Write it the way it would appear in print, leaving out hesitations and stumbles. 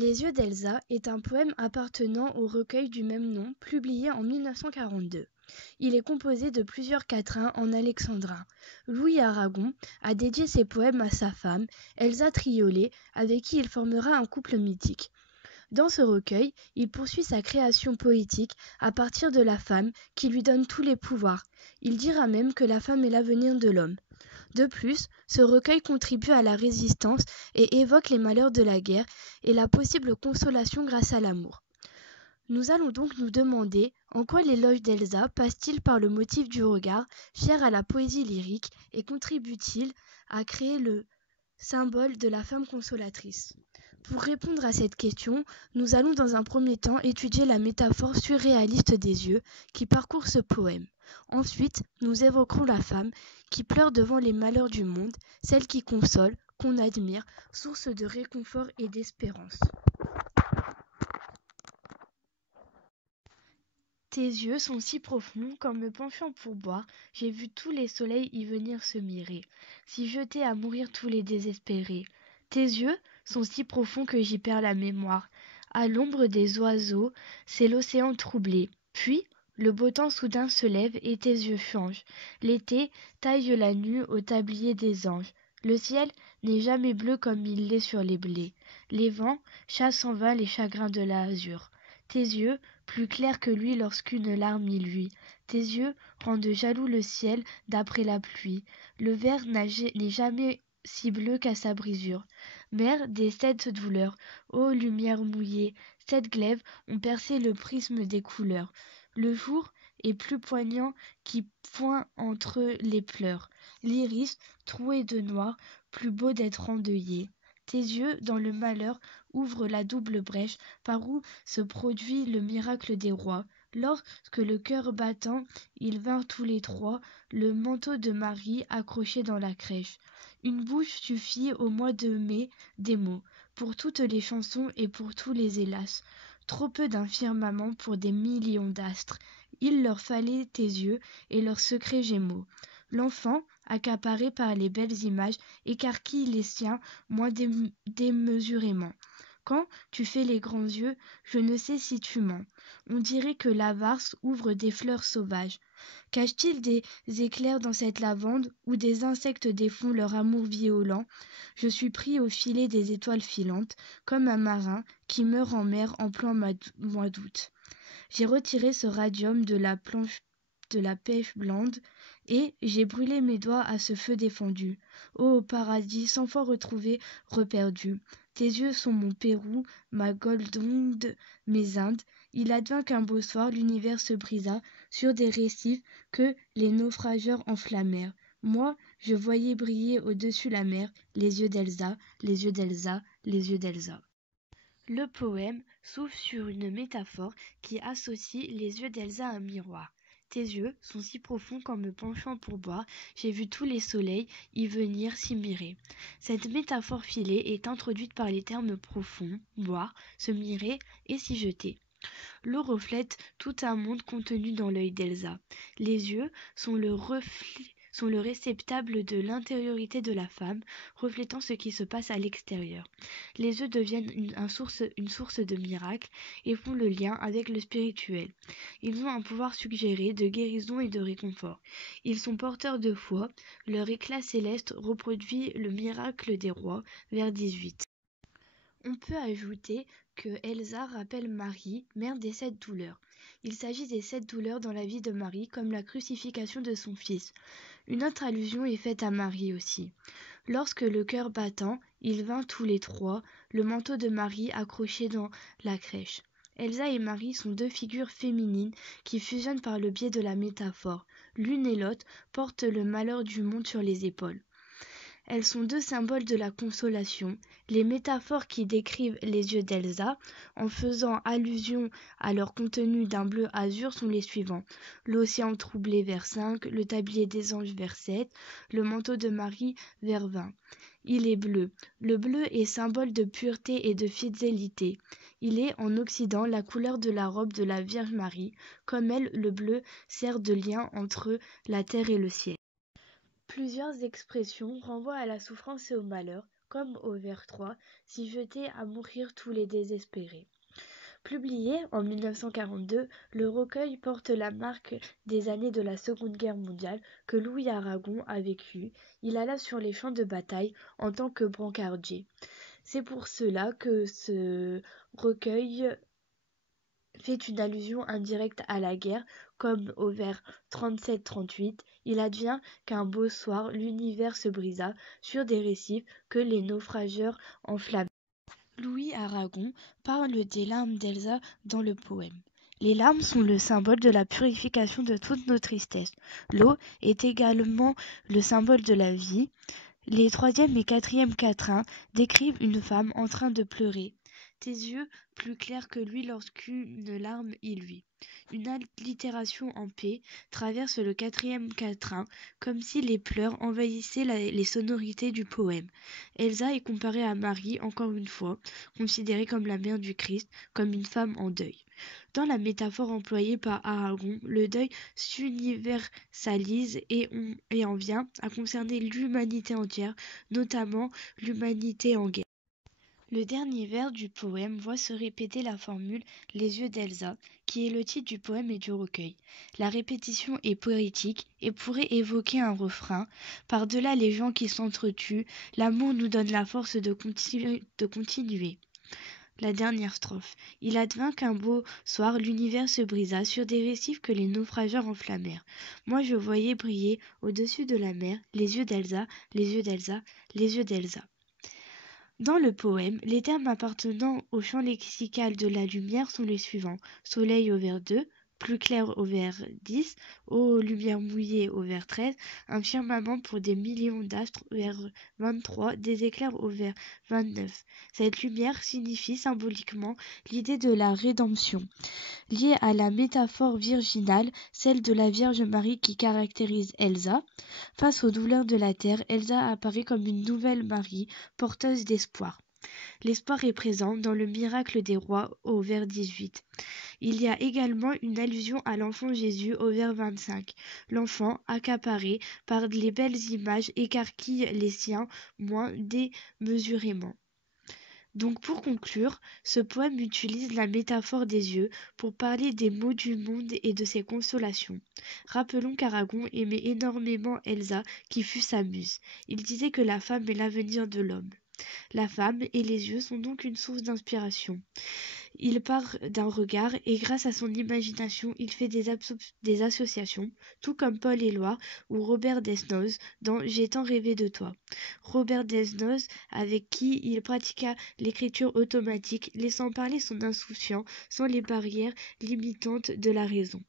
Les yeux d'Elsa est un poème appartenant au recueil du même nom, publié en 1942. Il est composé de plusieurs quatrains en alexandrin. Louis Aragon a dédié ses poèmes à sa femme, Elsa Triolet, avec qui il formera un couple mythique. Dans ce recueil, il poursuit sa création poétique à partir de la femme qui lui donne tous les pouvoirs. Il dira même que la femme est l'avenir de l'homme. De plus, ce recueil contribue à la résistance et évoque les malheurs de la guerre et la possible consolation grâce à l'amour. Nous allons donc nous demander en quoi l'éloge d'Elsa passe-t-il par le motif du regard, cher à la poésie lyrique, et contribue-t-il à créer le symbole de la femme consolatrice. Pour répondre à cette question, nous allons dans un premier temps étudier la métaphore surréaliste des yeux qui parcourt ce poème. Ensuite, nous évoquerons la femme qui pleure devant les malheurs du monde, celle qui console, qu'on admire, source de réconfort et d'espérance. Tes yeux sont si profonds qu'en me penchant pour boire, j'ai vu tous les soleils y venir se mirer, si jetés à mourir tous les désespérés. Tes yeux sont si profonds que j'y perds la mémoire. À l'ombre des oiseaux, c'est l'océan troublé. Puis, le beau temps soudain se lève et tes yeux changent. L'été taille la nue au tablier des anges. Le ciel n'est jamais bleu comme il l'est sur les blés. Les vents chassent en vain les chagrins de l'azur. Tes yeux, plus clairs que lui lorsqu'une larme y luit. Tes yeux rendent jaloux le ciel d'après la pluie. Le verre n'est jamais si bleu qu'à sa brisure. Mère des sept douleurs, ô lumière mouillée, sept glaives ont percé le prisme des couleurs. Le jour est plus poignant qui point entre les pleurs. L'iris, troué de noir, plus beau d'être endeuillé. Tes yeux, dans le malheur, ouvrent la double brèche par où se produit le miracle des rois. Lorsque le cœur battant, ils vinrent tous les trois, le manteau de Marie accroché dans la crèche. Une bouche suffit au mois de mai des mots, pour toutes les chansons et pour tous les hélas. Trop peu d'un firmament pour des millions d'astres. Il leur fallait tes yeux et leurs secrets gémeaux. L'enfant, accaparé par les belles images, écarquille les siens moins démesurément. Quand tu fais les grands yeux, je ne sais si tu mens. On dirait que l'avarce ouvre des fleurs sauvages. Cache-t-il des éclairs dans cette lavande où des insectes défont leur amour violent? Je suis pris au filet des étoiles filantes, comme un marin qui meurt en mer en plein mois d'août. J'ai retiré ce radium de la planche de la pêche blande, et j'ai brûlé mes doigts à ce feu défendu. Ô paradis, cent fois retrouvé, reperdu. Tes yeux sont mon Pérou, ma Golconde, mes Indes. Il advint qu'un beau soir, l'univers se brisa sur des récifs que les naufrageurs enflammèrent. Moi, je voyais briller au-dessus la mer les yeux d'Elsa, les yeux d'Elsa, les yeux d'Elsa. Le poème s'ouvre sur une métaphore qui associe les yeux d'Elsa à un miroir. Tes yeux sont si profonds qu'en me penchant pour boire, j'ai vu tous les soleils y venir s'y mirer. Cette métaphore filée est introduite par les termes profond, boire, se mirer et s'y jeter. L'eau reflète tout un monde contenu dans l'œil d'Elsa. Les yeux sont le réceptacle de l'intériorité de la femme, reflétant ce qui se passe à l'extérieur. Les yeux deviennent une source de miracle et font le lien avec le spirituel. Ils ont un pouvoir suggéré de guérison et de réconfort. Ils sont porteurs de foi. Leur éclat céleste reproduit le miracle des rois, vers 18. On peut ajouter que Elsa rappelle Marie, mère des sept douleurs. Il s'agit des sept douleurs dans la vie de Marie, comme la crucifixion de son fils. Une autre allusion est faite à Marie aussi. Lorsque le cœur battant, ils vinrent tous les trois, le manteau de Marie accroché dans la crèche. Elsa et Marie sont deux figures féminines qui fusionnent par le biais de la métaphore. L'une et l'autre portent le malheur du monde sur les épaules. Elles sont deux symboles de la consolation. Les métaphores qui décrivent les yeux d'Elsa, en faisant allusion à leur contenu d'un bleu azur, sont les suivants. L'océan troublé vers 5, le tablier des anges vers 7, le manteau de Marie vers 20. Il est bleu. Le bleu est symbole de pureté et de fidélité. Il est, en Occident, la couleur de la robe de la Vierge Marie. Comme elle, le bleu sert de lien entre la terre et le ciel. Plusieurs expressions renvoient à la souffrance et au malheur, comme au vers 3, si jetés à mourir tous les désespérés. Publié en 1942, le recueil porte la marque des années de la Seconde Guerre mondiale que Louis Aragon a vécu. Il alla sur les champs de bataille en tant que brancardier. C'est pour cela que ce recueil fait une allusion indirecte à la guerre, comme au vers 37-38, il advient qu'un beau soir l'univers se brisa sur des récifs que les naufrageurs enflammèrent. Louis Aragon parle des larmes d'Elsa dans le poème. Les larmes sont le symbole de la purification de toute nos tristesses. L'eau est également le symbole de la vie. Les troisième et quatrième quatrains décrivent une femme en train de pleurer. Tes yeux plus clairs que lui lorsqu'une larme y luit. Une allitération en paix traverse le quatrième quatrain, comme si les pleurs envahissaient les sonorités du poème. Elsa est comparée à Marie, encore une fois, considérée comme la mère du Christ, comme une femme en deuil. Dans la métaphore employée par Aragon, le deuil s'universalise et en vient à concerner l'humanité entière, notamment l'humanité en guerre. Le dernier vers du poème voit se répéter la formule « Les yeux d'Elsa », qui est le titre du poème et du recueil. La répétition est poétique et pourrait évoquer un refrain. Par-delà les gens qui s'entretuent, l'amour nous donne la force de continuer. La dernière strophe. Il advint qu'un beau soir l'univers se brisa sur des récifs que les naufrageurs enflammèrent. Moi je voyais briller au-dessus de la mer les yeux d'Elsa, les yeux d'Elsa, les yeux d'Elsa. Dans le poème, les termes appartenant au champ lexical de la lumière sont les suivants. Soleil au vers 2, plus clair au vers 10, aux lumières mouillées au vers 13, un firmament pour des millions d'astres au vers 23, des éclairs au vers 29. Cette lumière signifie symboliquement l'idée de la rédemption, liée à la métaphore virginale, celle de la Vierge Marie qui caractérise Elsa. Face aux douleurs de la terre, Elsa apparaît comme une nouvelle Marie, porteuse d'espoir. L'espoir est présent dans le miracle des rois au vers 18. Il y a également une allusion à l'enfant Jésus au vers 25. L'enfant, accaparé par les belles images, écarquille les siens moins démesurément. Donc pour conclure, ce poème utilise la métaphore des yeux pour parler des maux du monde et de ses consolations. Rappelons qu'Aragon aimait énormément Elsa, qui fut sa muse. Il disait que la femme est l'avenir de l'homme. La femme et les yeux sont donc une source d'inspiration. Il part d'un regard et grâce à son imagination, il fait des associations, tout comme Paul Éluard ou Robert Desnos dans J'ai tant rêvé de toi. Robert Desnos, avec qui il pratiqua l'écriture automatique, laissant parler son insouciant sans les barrières limitantes de la raison.